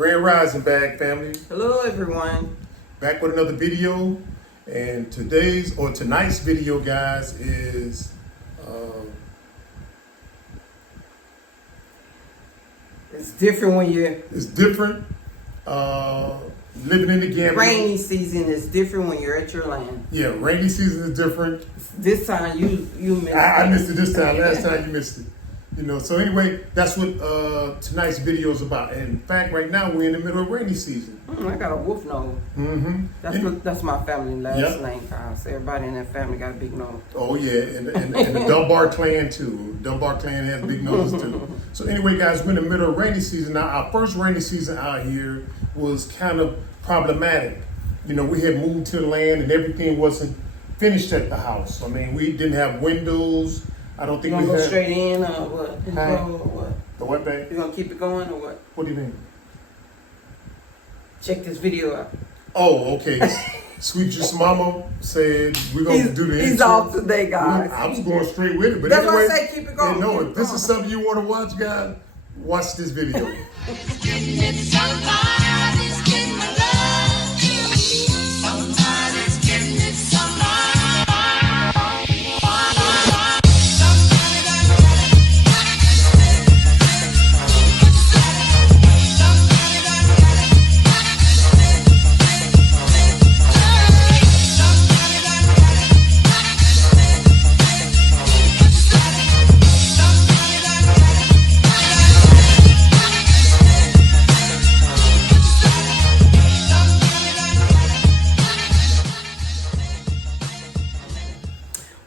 Grand Rising Bag family. Hello everyone. Back with another video. And tonight's video, guys, is It's different when you're it's different. Living in the Gambia. rainy season is different when you're at your land. Yeah, rainy season is different. This time you missed I missed it this time. Last time you missed it. So anyway, that's what tonight's video is about. And in fact, right now we're in the middle of rainy season. I got a wolf nose. That's my family last name, guys. Everybody in that family got a big nose. Oh yeah, and the Dunbar clan too. Dunbar clan has big noses too. So anyway, guys, we're in the middle of rainy season. Now, our first rainy season out here was kind of problematic. We had moved to the land and everything wasn't finished at the house. I mean, we didn't have windows. I don't think You we gonna go had. straight in or what? Huh? Or what? The what, babe? You gonna keep it going or what? What do you mean? Check this video out. Oh, okay. Sweet Just Mama said we're gonna do the He's intro. off today, guys. I was going straight with it, but That's anyway, why I say keep it going. No, Keep it if this going. is something you want to watch, guys, watch this video.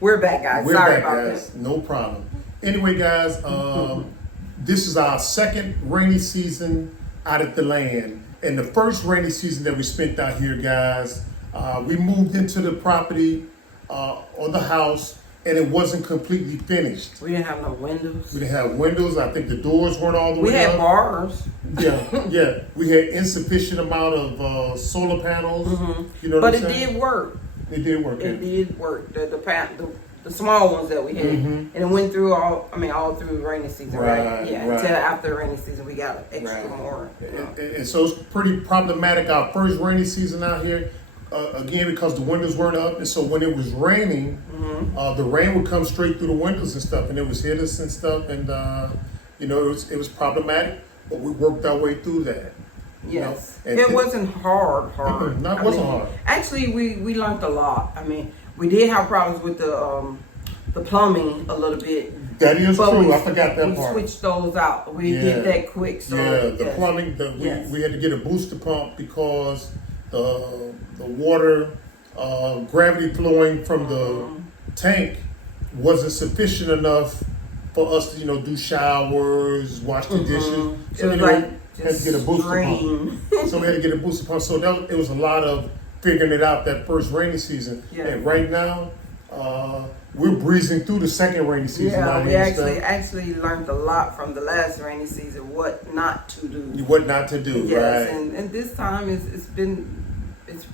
We're back, guys. We're Sorry back, about guys. No problem. Anyway, guys, this is our second rainy season out at the land. And the first rainy season that we spent out here, guys, we moved into the property or the house, and it wasn't completely finished. We didn't have no windows. We didn't have windows. I think the doors weren't all the We way up. had bars. Yeah. We had insufficient amount of solar panels. You know what But I'm it saying? did work. It did work. It did work. The small ones that we had, and it went through all through the rainy season, right? Yeah, right. until after the rainy season, we got extra more. And so it's pretty problematic. Our first rainy season out here, again, because the windows weren't up, and so when it was raining, the rain would come straight through the windows and stuff, and it was hit us and stuff, and it was problematic, but we worked our way through that. Yes, And it wasn't hard. No, it wasn't hard. Actually, we learned a lot. I mean, we did have problems with the plumbing a little bit. That is But true. I forgot that part. We switched those out. We did that quick. So the plumbing. We had to get a booster pump because the water gravity flowing from the tank wasn't sufficient enough for us to do showers, wash the dishes. So we had to get a booster pump. So we had to get a booster pump. So it was a lot of figuring it out that first rainy season. Yeah. And right now, we're breezing through the second rainy season. Yeah, we actually learned a lot from the last rainy season, what not to do. What not to do, yes, right? And this time it's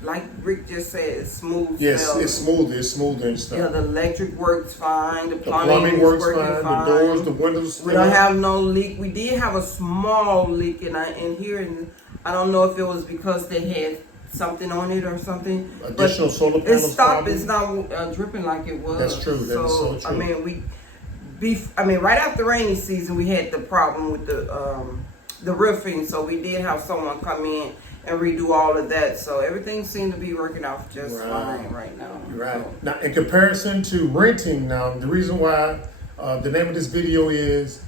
like Rick just said, it's smooth. Yes, it's smoother and stuff. Yeah, the electric works fine, the plumbing works fine, the doors, the windows. We don't have no leak. We did have a small leak in here, and I don't know if it was because they had something on it or something. Additional solar panels. It stopped. It's not dripping like it was. That's true. That is so true. I mean, right after rainy season, we had the problem with the roofing. So we did have someone come in and redo all of that. So everything seemed to be working out just fine right now. Right. So. Now, in comparison to renting, now the reason why the name of this video is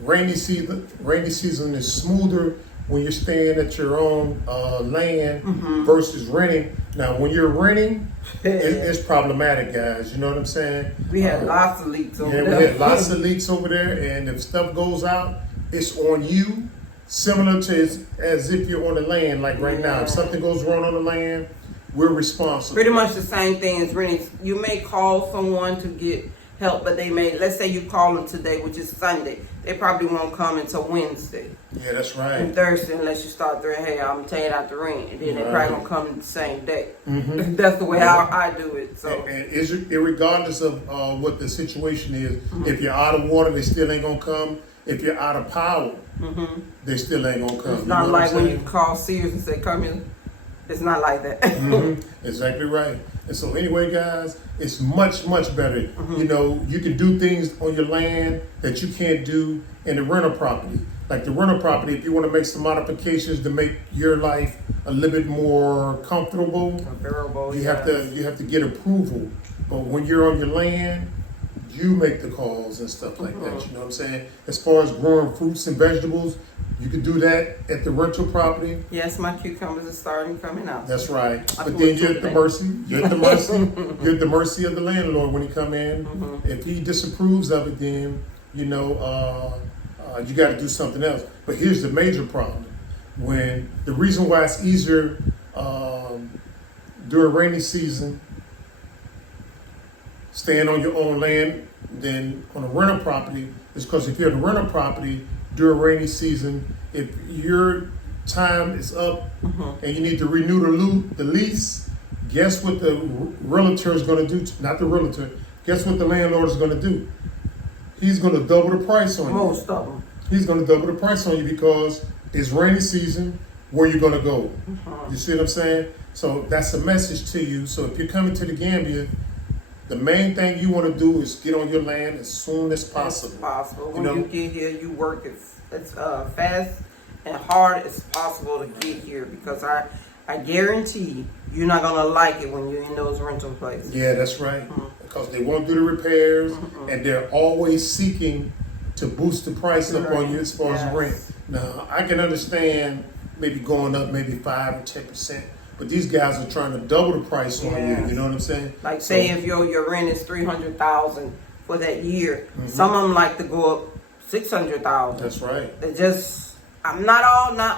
rainy season. Rainy season is smoother when you're staying at your own land versus renting. Now, when you're renting, it's problematic, guys. You know what I'm saying? We had lots of leaks over there. Yeah, we had lots of leaks over there, and if stuff goes out, it's on you. Similar to as if you're on the land, like right now. If something goes wrong on the land, we're responsible. Pretty much the same thing as renting. You may call someone to get help, but let's say you call them today, which is Sunday. They probably won't come until Wednesday. Yeah, that's right. And Thursday, unless you start throwing, hey, I'm taking out the rent. And then they probably gonna come the same day. That's the way I do it. So, and regardless of what the situation is, if you're out of water, they still ain't gonna come. if you're out of power, they still ain't gonna come. It's not like when you call Sears and say, come in. It's not like that. Exactly right. And so anyway, guys, it's much, much better. You know, you can do things on your land that you can't do in the rental property. Like the rental property, if you want to make some modifications to make your life a little bit more comfortable, bearable, you have to get approval. But when you're on your land, you make the calls and stuff like that. You know what I'm saying? As far as growing fruits and vegetables, you can do that at the rental property. Yes, my cucumbers are starting coming out. That's right. But then you're at the mercy. You're at the mercy. You're at the mercy of the landlord when he come in. If he disapproves of it, then you know you got to do something else. But here's the major problem: when the reason why it's easier during rainy season, staying on your own land than on a rental property is because if you're in a rental property during rainy season, if your time is up and you need to renew the lease, guess what the realtor is going to do? Not the realtor. Guess what the landlord is going to do? He's going to double the price on you. Most of them. He's going to double the price on you because it's rainy season. Where you going to go? You see what I'm saying? So that's a message to you. So if you're coming to the Gambia, the main thing you want to do is get on your land as soon as possible. When you get here, you work as fast and hard as possible to get here because I guarantee you're not gonna like it when you're in those rental places. Yeah, that's right. Because they won't do the repairs and they're always seeking to boost the price up on you as far as rent. Now I can understand maybe going up maybe 5 or 10%. But these guys are trying to double the price on you. You know what I'm saying? Like say if your rent is $300,000 for that year, some of them like to go up $600,000. That's right. It just not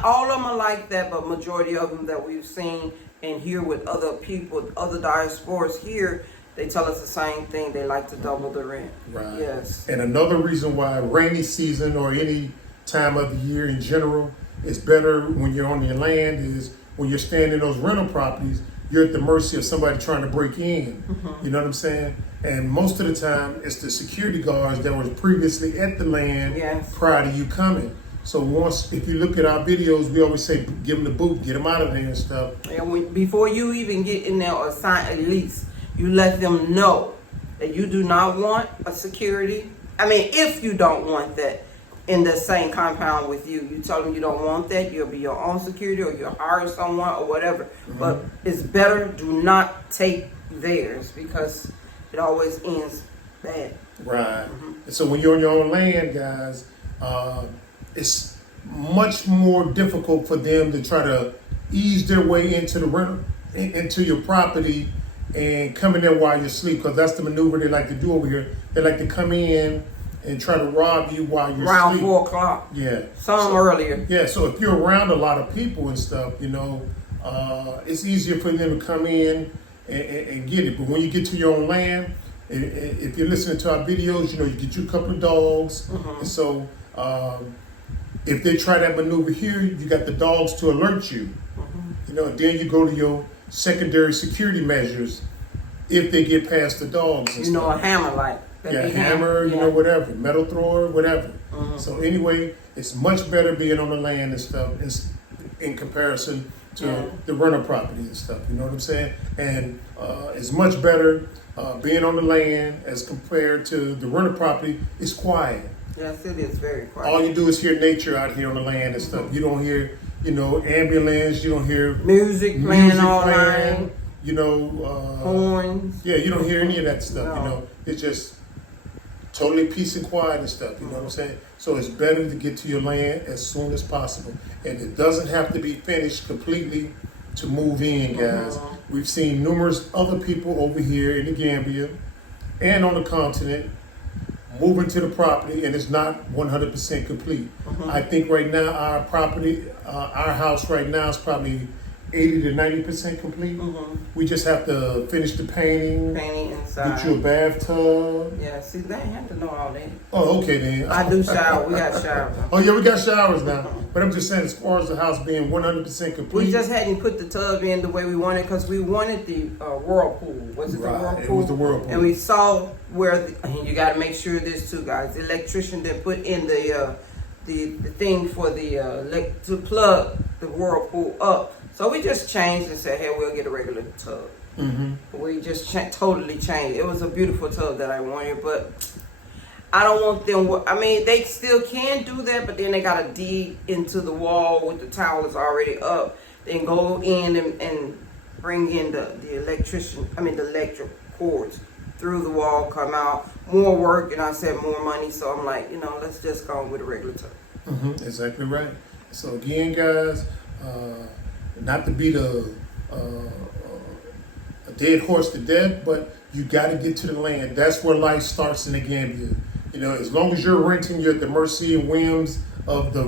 all of them are like that, but majority of them that we've seen and hear with other people, other diasporas here, they tell us the same thing. They like to double the rent. Right. Yes. And another reason why rainy season or any time of the year in general is better when you're on your land is when you're staying in those rental properties, you're at the mercy of somebody trying to break in. You know what I'm saying? And most of the time, it's the security guards that were previously at the land prior to you coming. So if you look at our videos, we always say, give them the boot, get them out of there and stuff. And before you even get in there or sign a lease, you let them know that you do not want a security. I mean, if you don't want that in the same compound with you, you tell them you don't want that, you'll be your own security or you'll hire someone or whatever. But it's better do not take theirs because it always ends bad. Right. And so when you're on your own land, guys, it's much more difficult for them to try to ease their way into the rental, into your property and come in there while you're asleep, because that's the maneuver they like to do over here. They like to come in and try to rob you while you're around asleep. 4 o'clock. Yeah. Some earlier. Yeah, so if you're around a lot of people and stuff, you know, it's easier for them to come in and get it. But when you get to your own land, if you're listening to our videos, you know, you get you a couple of dogs. And so if they try that maneuver here, you got the dogs to alert you. You know, and then you go to your secondary security measures if they get past the dogs and you know, stuff. a hammer like. Yeah, hammer, you know, whatever, metal thrower, whatever. So anyway, it's much better being on the land and stuff in comparison to the rental property and stuff. You know what I'm saying? And it's much better being on the land as compared to the rental property. It's quiet. Yes, it is very quiet. All you do is hear nature out here on the land and stuff. You don't hear, you know, ambulance. You don't hear music playing all night. You know, horns. Yeah, you don't hear any of that stuff. No. You know, it's just totally peace and quiet and stuff. You know what I'm saying? So it's better to get to your land as soon as possible, and it doesn't have to be finished completely to move in, guys. We've seen numerous other people over here in the Gambia and on the continent moving to the property, and it's not 100% complete. I think right now our property, our house right now is probably 80 to 90% complete. We just have to finish the painting inside. Get you a bathtub. Yeah, see, they have to know all that. Oh, okay then. I do shower. We got showers. Oh yeah, we got showers now. But I'm just saying, as far as the house being 100% complete, we just hadn't put the tub in the way we wanted because we wanted the whirlpool. Was it the whirlpool? It was the whirlpool. And we saw where and you got to make sure this too, guys. The electrician that put in the the thing for the to plug the whirlpool up. So we just changed and said, hey, we'll get a regular tub. We just totally changed. It was a beautiful tub that I wanted, but I don't want them. I mean, they still can do that, but then they got to dig into the wall with the towels already up. Then go in and bring in the electric cords through the wall, come out. More work, and I said more money. So I'm like, let's just go with a regular tub. Exactly right. So again, guys, not to beat a dead horse to death, but you got to get to the land. That's where life starts in the Gambia. As long as you're renting, you're at the mercy and whims of the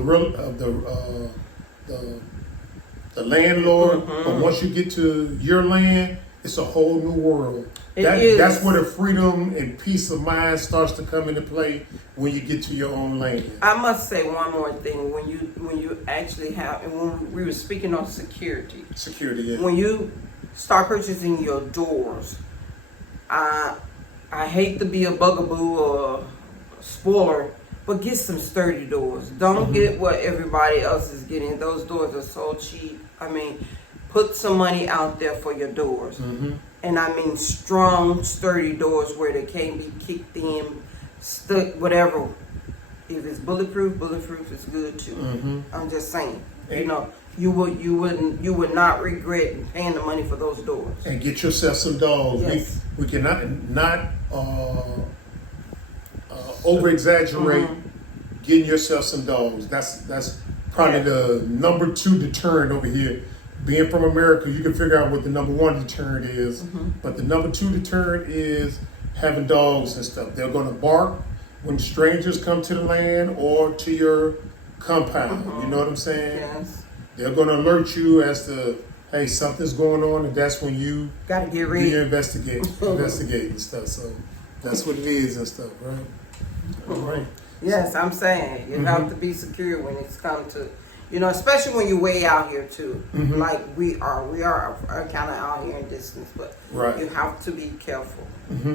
landlord. But once you get to your land, it's a whole new world. That's where the freedom and peace of mind starts to come into play when you get to your own land. I must say one more thing. When you actually have, and when we were speaking on security, yeah. When you start purchasing your doors, I hate to be a bugaboo or a spoiler, but get some sturdy doors. Don't get what everybody else is getting. Those doors are so cheap. I mean, put some money out there for your doors. And I mean strong, sturdy doors where they can't be kicked in, stuck, whatever. If it's bulletproof is good too. I'm just saying. You would not regret paying the money for those doors. And get yourself some dogs. Yes. We cannot over exaggerate getting yourself some dogs. That's probably the number 2 deterrent over here. Being from America, you can figure out what the number 1 deterrent is, but the number 2 deterrent is having dogs and stuff. They're going to bark when strangers come to the land or to your compound. You know what I'm saying? Yes. They're going to alert you as to, hey, something's going on, and that's when you gotta get ready. Investigate and stuff. So that's what it is and stuff, right? All right. Yes, I'm saying you have to be secure when it's come to, especially when you're way out here too. Like we are kind of out here in distance, but you have to be careful.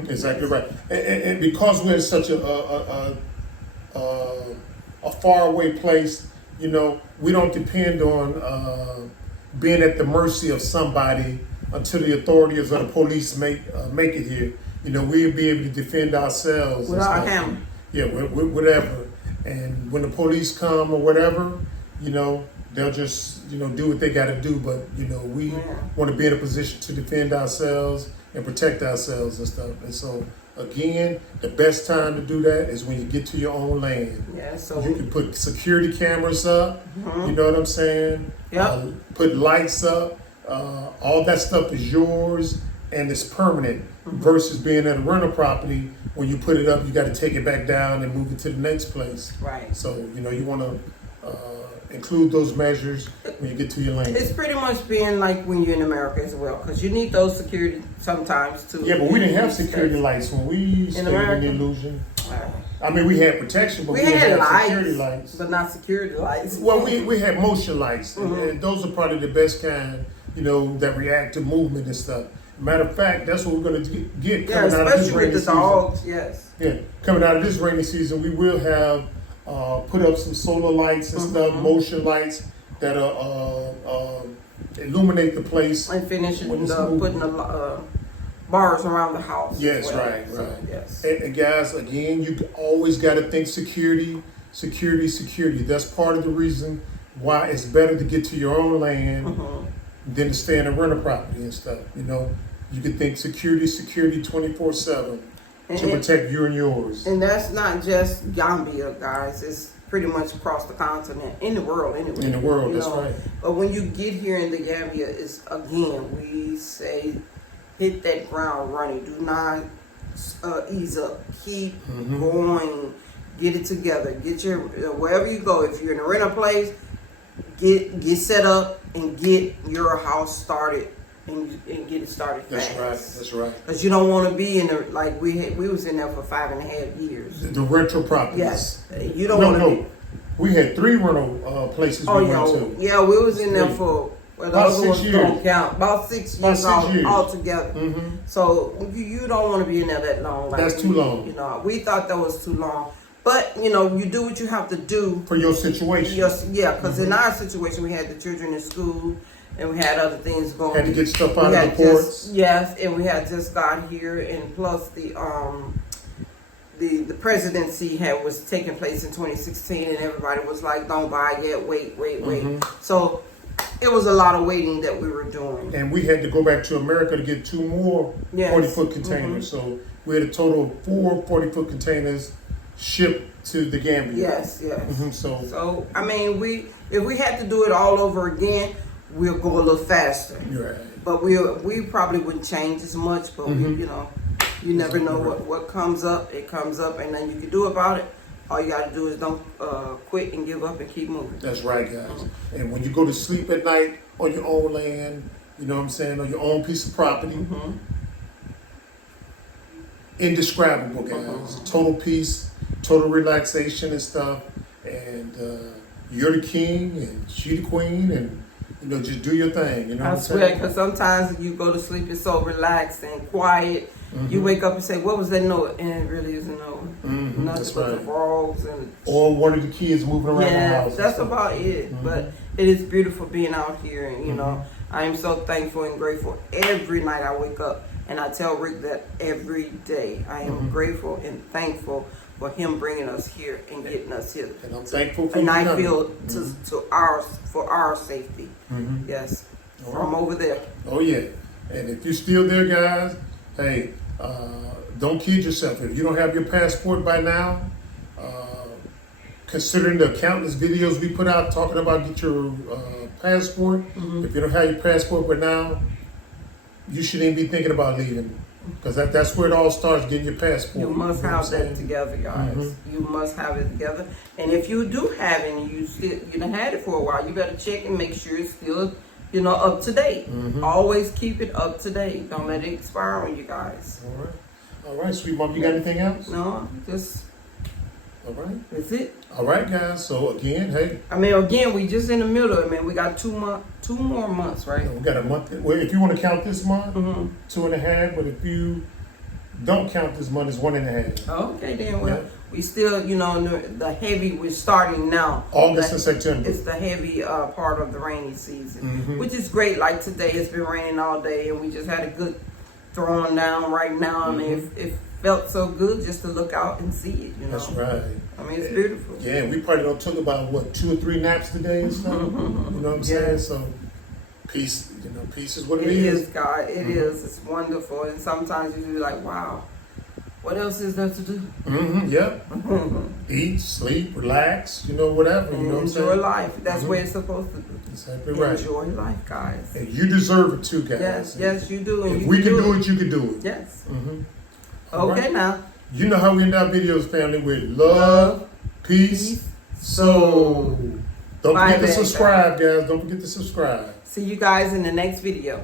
Exactly right. And because we're in such a far away place, we don't depend on being at the mercy of somebody until the authorities or the police make it here. We'll be able to defend ourselves without hammer. Yeah, whatever. And when the police come or whatever, they'll just, do what they got to do. But, we want to be in a position to defend ourselves and protect ourselves and stuff. And so, again, the best time to do that is when you get to your own land. Yeah, so you can put security cameras up. You know what I'm saying? Yep. Put lights up. All that stuff is yours and it's permanent. Versus being at a rental property, when you put it up, you got to take it back down and move it to the next place. Right. So, you want to include those measures when you get to your land. It's pretty much being like when you're in America as well, because you need those security sometimes too. Yeah, but we didn't have security lights when we stayed in the illusion. I mean, we had protection, but we didn't have security lights. But not security lights. Well, we had motion lights, and those are probably the best kind, that react to movement and stuff. Matter of fact, that's what we're going to get coming out of this rainy season. Especially with the dogs, yes. Yeah, coming out of this rainy season, we will have put up some solar lights and stuff, motion lights that illuminate the place. And finishing putting the bars around the house. Yes, well. right. So, yes. And guys, again, you always got to think security. That's part of the reason why it's better to get to your own land than to stay in a rental property and stuff. You can think security 24/7 to protect you and yours. And that's not just Gambia, guys. It's pretty much across the continent, in the world anyway. In the world, that's right. But when you get here in the Gambia, we say hit that ground running. Do not ease up. Keep going. Get it together. Get your wherever you go. If you're in a rental place, get set up and get your house started and get it started fast. That's right. Because you don't want to be in there like we was in there for 5.5 years. The rental properties. Yes, you don't want to. No, we had 3 rental places we went to. Yeah, we was in there for. Well, about 6 years. Don't count. About 6 years altogether. So you don't want to be in there that long. That's too long. We thought that was too long. But you know, you do what you have to do for your situation. Yeah, because in our situation, we had the children in school, and we had other things going. Had to get stuff out of the ports. Yes, and we had just got here, and plus the presidency was taking place in 2016, and everybody was like, "Don't buy yet, wait." So it was a lot of waiting that we were doing. And we had to go back to America to get 2 more 40-foot containers. So we had a total of 4 40-foot containers shipped to the Gambia. Yes. So I mean, if we had to do it all over again, we'll go a little faster. Right. But we probably wouldn't change as much. But we, you know, you never know what comes up. It comes up, and then you can do about it. All you got to do is don't quit and give up and keep moving. That's right, guys. And when you go to sleep at night on your own land, you know what I'm saying, on your own piece of property, indescribable, guys. Total peace, total relaxation and stuff. And you're the king and she the queen, and you know, just do your thing. You know what I'm saying? I swear, because sometimes you go to sleep, it's so relaxed and quiet. You wake up and say, "What was that note?" And it really isn't no nothing but the frogs and or one of the kids moving around the house. Yeah, that's about it. But it is beautiful being out here, and you know, I am so thankful and grateful every night I wake up, and I tell Rick that every day. I am grateful and thankful for him bringing us here and getting us here. And I'm thankful for and you I coming. feel for our safety. Yes, from over there. Oh yeah, and if you're still there, guys, hey, don't kid yourself. If you don't have your passport by now, considering the countless videos we put out talking about get your passport, if you don't have your passport by now, you shouldn't even be thinking about leaving. Because that's where it all starts, getting your passport. You must have that together, guys. You must have it together. And if you do have it and you done had it for a while, you better check and make sure it's still, you know, up to date. Always keep it up to date. Don't let it expire on you guys. All right, sweet mom, you got anything else? No, just all right. That's it. All right, guys. So again, hey. I mean, again, we just in the middle. I mean, we got 2 more months, right? We got a month. Well, if you want to count this month, 2.5. But if you don't count this month, it's 1.5. Okay, then. Well, we still, you know, the heavy. We're starting now. August and September. It's the heavy part of the rainy season, which is great. Like today, it's been raining all day, and we just had a good throwing down right now. I mean, it felt so good just to look out and see it. You know. That's right. I mean, it's beautiful. Yeah, we probably don't took about 2 or 3 naps today and stuff. You know what I'm saying? So peace, you know, peace is what it is. It is, God. It is. It's wonderful. And sometimes you be like, wow, what else is there to do? Eat, sleep, relax, you know, whatever. You know what I'm saying? Enjoy life. That's where it's supposed to be. Exactly right. Enjoy life, guys. And you deserve it too, guys. Yes, you do. And if we can do it, you can do it. Yes. All okay, right. now. You know how we end our videos, family, with love, peace, soul. Don't forget to subscribe, guys. Don't forget to subscribe. See you guys in the next video.